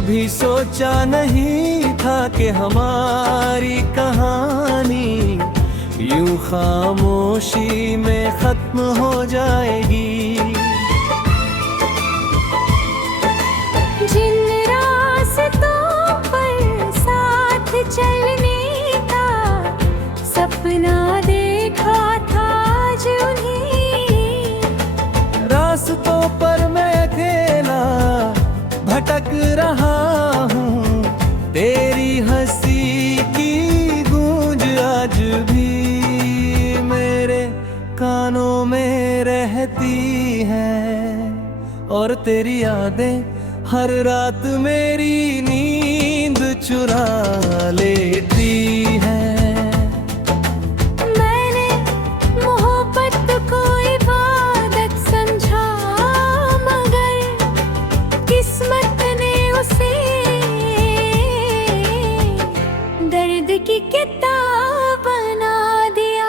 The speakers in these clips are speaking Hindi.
कभी सोचा नहीं था कि हमारी कहानी यूं खामोशी में खत्म हो जाएगी। जिन रास्तों पर साथ चलने का सपना देखा था आज उन्हीं रास्तों पर मैं अकेला भटक रहा हूँ, तेरी हंसी की गूंज आज भी मेरे कानों में रहती है, और तेरी यादें हर रात मेरी नींद चुरा लेती है। की किताब बना दिया।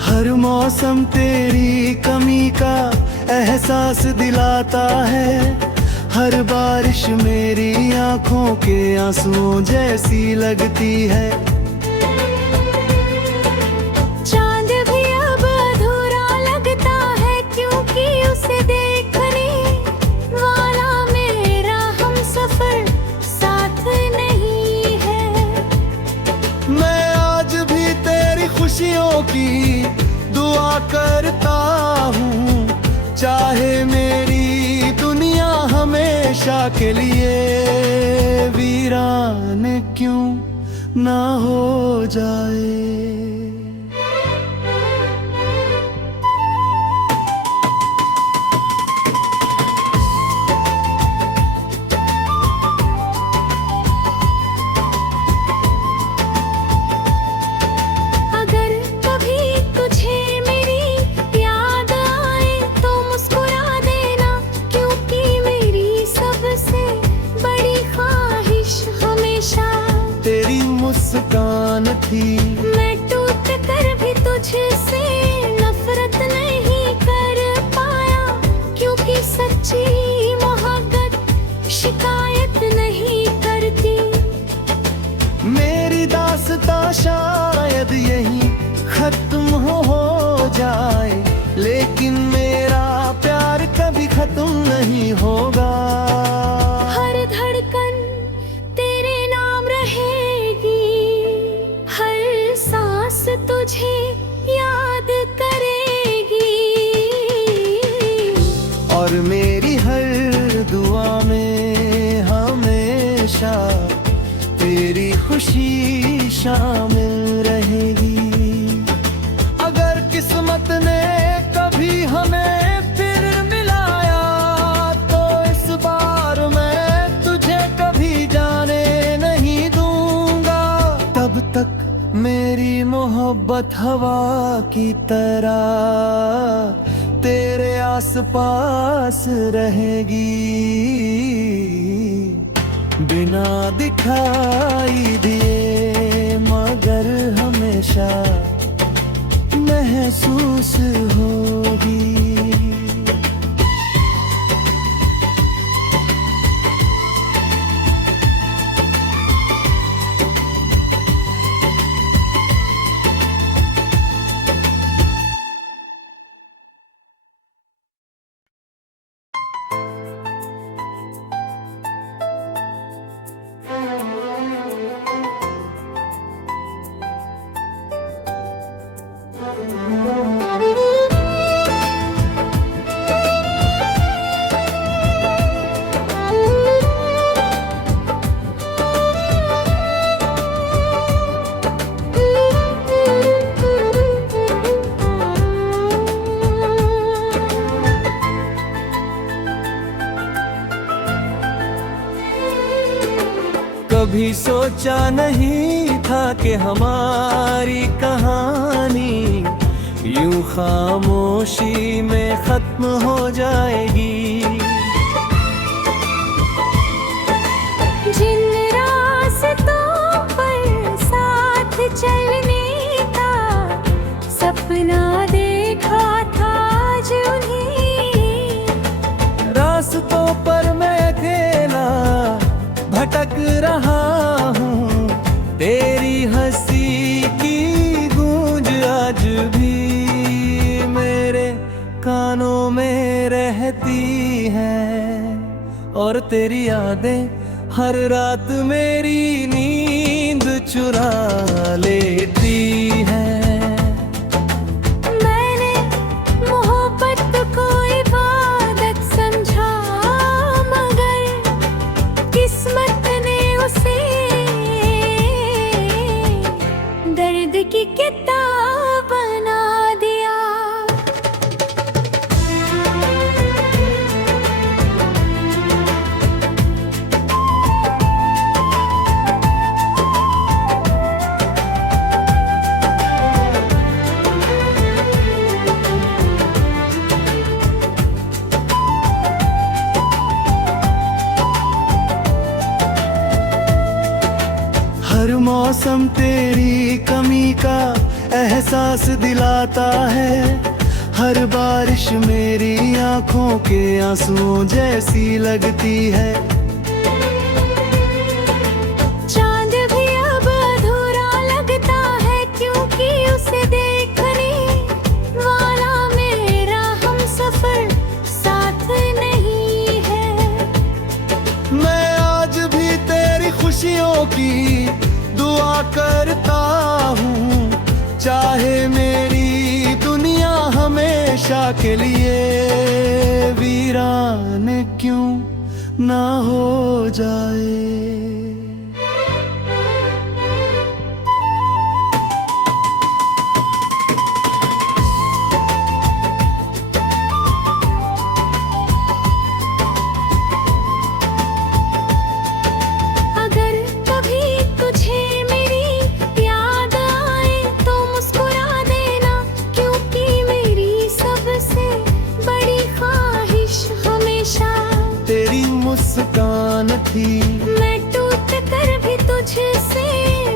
हर मौसम तेरी कमी का एहसास दिलाता है, हर बारिश मेरी आंखों के आंसुओं जैसी लगती है। चांद भी अब अधूरा लगता है, क्योंकि उसे देखने वाला मेरा हमसफर साथ नहीं है। मैं आज भी तेरी खुशियों की दुआ करता हूँ, चाहे मेरी दुनिया हमेशा के लिए वीरान क्यों ना हो जाए। मुस्कान थी मैं टूट कर भी तुझसे नफरत नहीं कर पाया, क्योंकि सच्ची मोहब्बत शिकायत नहीं करती। मेरी दास्तां शायद यहीं खत्म हो जाए, लेकिन मेरा प्यार कभी खत्म नहीं होगा। हर धड़कन तेरे नाम रहेगी, हर सांस तुझे याद करेगी, और मेरी हर दुआ में हमेशा तेरी खुशी शामिल रहेगी। अगर किस्मत ने कभी हमें फिर मिलाया, तो इस बार मैं तुझे कभी जाने नहीं दूंगा। तब तक मेरी मोहब्बत हवा की तरह तेरे आसपास रहेगी, बिना दिखाई दिए मगर हमेशा महसूस होगी। कभी सोचा नहीं था कि हमारी कहानी यूं खामोशी में खत्म हो जाएगी। जिन रास्तों पर साथ चलने का सपना देखा था आज उन्हीं, रास्तों पर मैं अकेला भटक रहा हूँ, तेरी हंसी की गूंज आज भी मेरे कानों में रहती है, और तेरी यादें हर रात मेरी नींद चुरा लेती है। मैंने मोहब्बत को इबादत समझा, मगर किस्मत ने उसे दर्द की किताब बना दिया। हर मौसम तेरी कमी का एहसास दिलाता है, हर बारिश मेरी आंखों के आंसुओं जैसी लगती है। चांद भी अब अधूरा लगता है, क्योंकि उसे देखने वाला मेरा हमसफर साथ नहीं है। मैं आज भी तेरी खुशियों की दुआ करता हूँ, चाहे मेरी दुनिया हमेशा के लिए वीरान क्यों ना हो जाए। अगर कभी तुझे मेरी याद आए तो मुस्कुरा देना, क्योंकि मेरी सबसे बड़ी ख्वाहिश हमेशा तेरी मुस्कान थी। मैं टूट कर भी तुझसे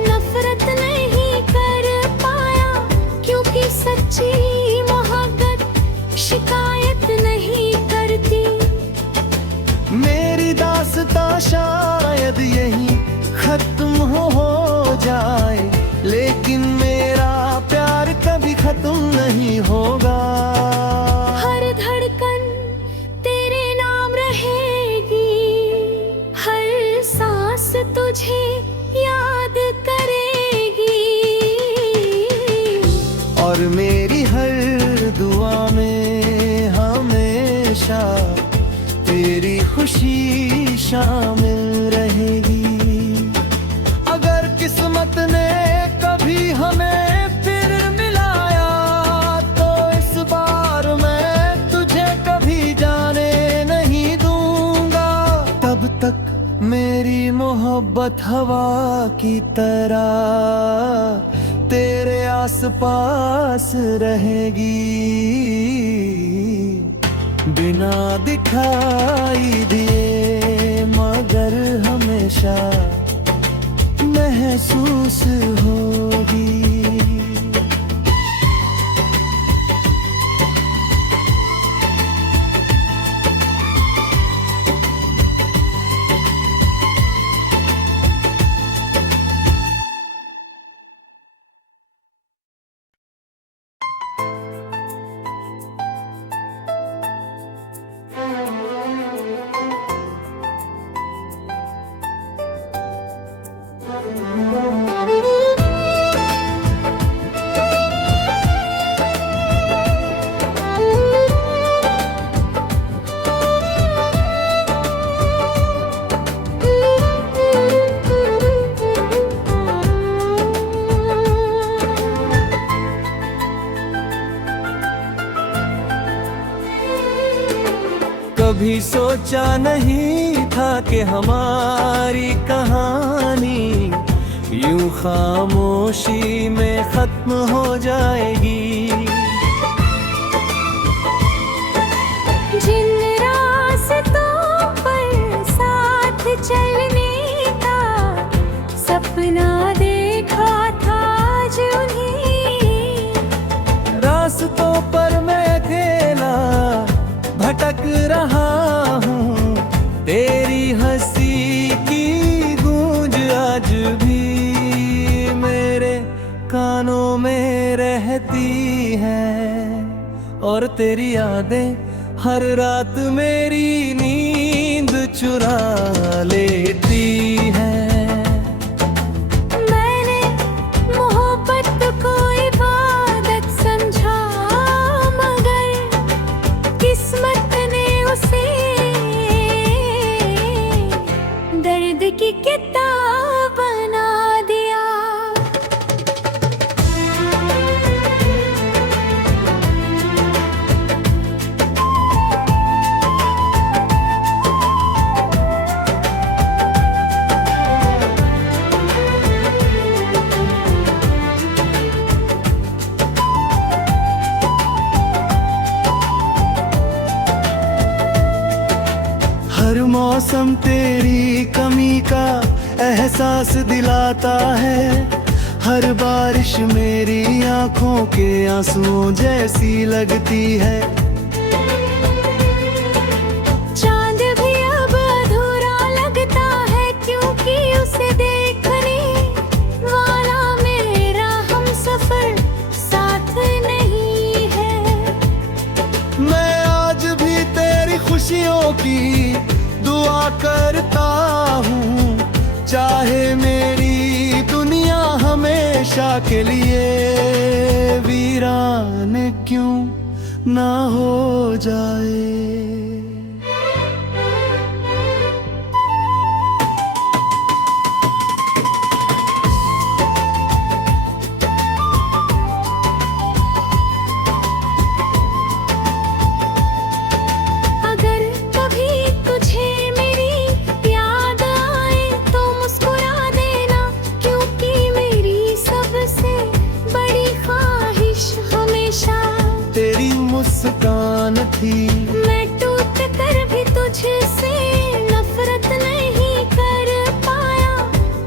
नफरत नहीं कर पाया, क्योंकि सच्ची मोहब्बत शिकायत नहीं करती। मेरी दास्तां शायद यहीं खत्म हो जाए, लेकिन मेरा प्यार कभी खत्म नहीं होगा। हर धड़कन तेरे नाम रहेगी, हर सांस तुझे याद करेगी, और मेरी हर दुआ में हमेशा तेरी खुशी शामिल रहेगी। अगर किस्मत ने कभी हमें फिर मिलाया, तो इस बार मैं तुझे कभी जाने नहीं दूंगा। तब तक मेरी मोहब्बत हवा की तरह तेरे आसपास रहेगी, बिना दिखाई दिए मगर हमेशा महसूस होगी। कभी सोचा नहीं था कि हमारी कहानी यूं खामोशी में खत्म हो जाएगी। जिन रास्तों पर साथ चलने का सपना देखा था आज उन्हीं रास्तों पर मैं अकेला भटक रहा हूँ, तेरी हंसी की गूंज आज भी मेरे कानों में रहती है, और तेरी यादें हर रात मेरी नींद चुरा लेती है। मैंने मोहब्बत को इबादत समझा, मगर किस्मत ने उसे दर्द की किताब बना दिया। हर मौसम तेरी कमी का एहसास दिलाता है, हर बारिश मेरी आंखों के आंसुओं जैसी लगती है। चांद भी अब अधूरा लगता है, क्योंकि उसे देखने वाला मेरा हमसफर साथ नहीं है। मैं आज भी तेरी खुशियों की दुआ करता हूँ, चाहे मेरी दुनिया हमेशा के लिए वीरान क्यों ना हो जाए। अगर कभी तुझे मेरी याद आए तो मुस्कुरा देना, क्योंकि मेरी सबसे बड़ी ख्वाहिश हमेशा तेरी मुस्कान थी। मैं टूट कर भी तुझसे नफरत नहीं कर पाया,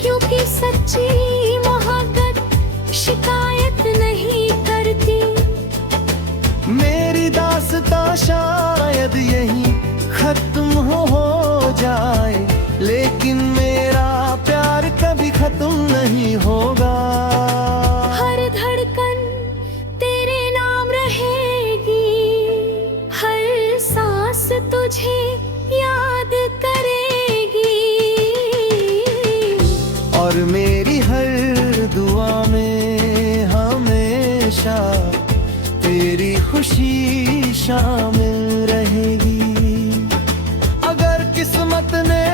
क्योंकि सच्ची मोहब्बत शिकायत नहीं करती। मेरी दास्तां शायद यहीं खत्म हो जाए, लेकिन मेरा प्यार कभी खत्म नहीं होगा। हर धड़कन तेरे नाम रहेगी, हर सांस तुझे याद करेगी, और मेरी हर दुआ में हमेशा तेरी खुशी शामिल रहेगी। अगर किस्मत ने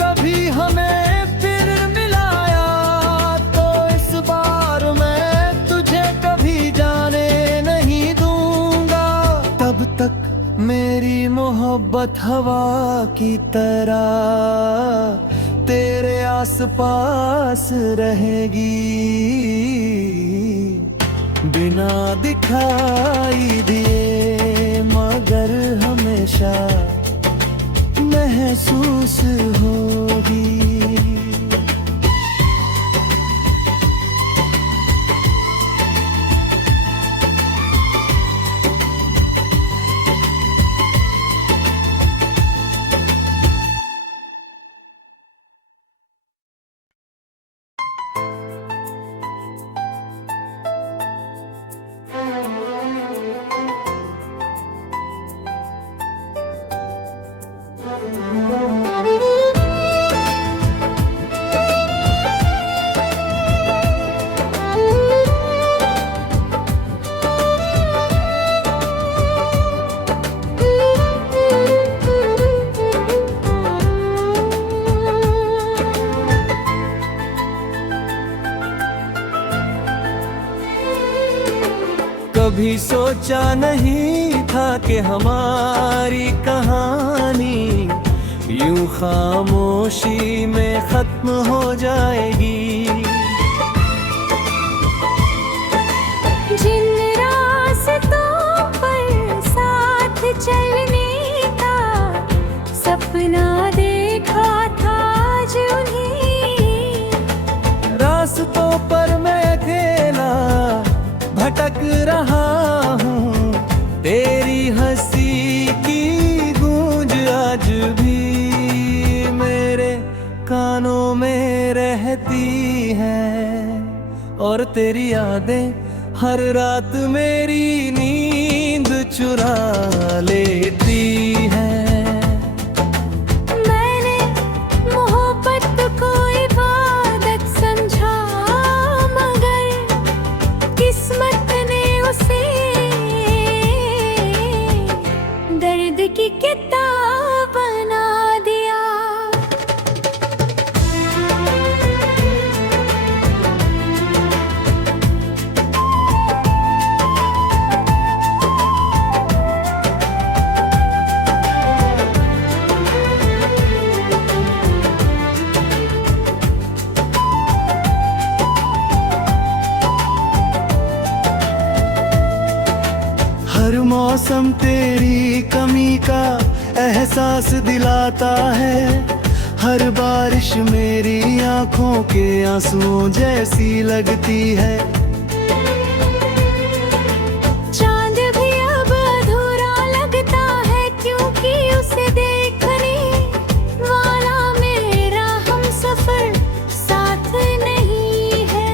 कभी हमें फिर मिलाया, तो इस बार मैं तुझे कभी जाने नहीं दूंगा। तब तक मेरी मोहब्बत हवा की तरह तेरे आसपास रहेगी, बिना दिखाई दिए मगर हमेशा महसूस होगी। कभी सोचा नहीं था कि हमारी कहानी यूं खामोशी में खत्म हो जाएगी। रास्तों पर मैं अकेला भटक रहा हूँ, तेरी हंसी की गूंज आज भी मेरे कानों में रहती है, और तेरी यादें हर रात मेरी नींद चुरा लेती है। मैंने मोहब्बत को इबादत समझा, मगर किस्मत ने उसे दर्द की किताब बना दिया। हर मौसम तेरी कमी का एहसास दिलाता है, हर बारिश मेरी आंखों के आंसुओं जैसी लगती है। चांद भी अब अधूरा लगता है, क्योंकि उसे देखने वाला मेरा हमसफर साथ नहीं है।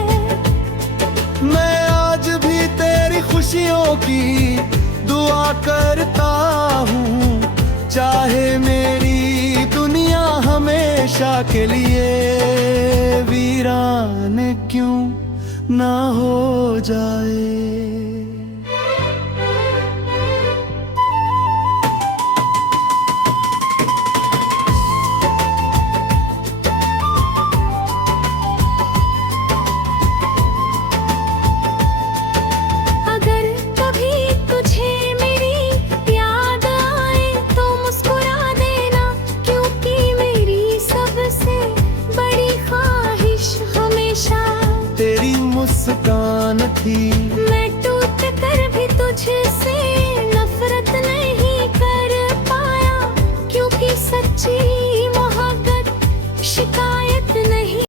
मैं आज भी तेरी खुशियों की दुआ करता हूँ, चाहे मेरी दुनिया हमेशा के लिए वीरान क्यों ना हो जाए। अगर कभी तुझे मेरी याद आए तो मुस्कुरा देना, क्योंकि मेरी सबसे बड़ी ख्वाहिश हमेशा तेरी मुस्कान थी। मैं टूट कर भी तुझसे नफरत नहीं कर पाया, क्योंकि सच्ची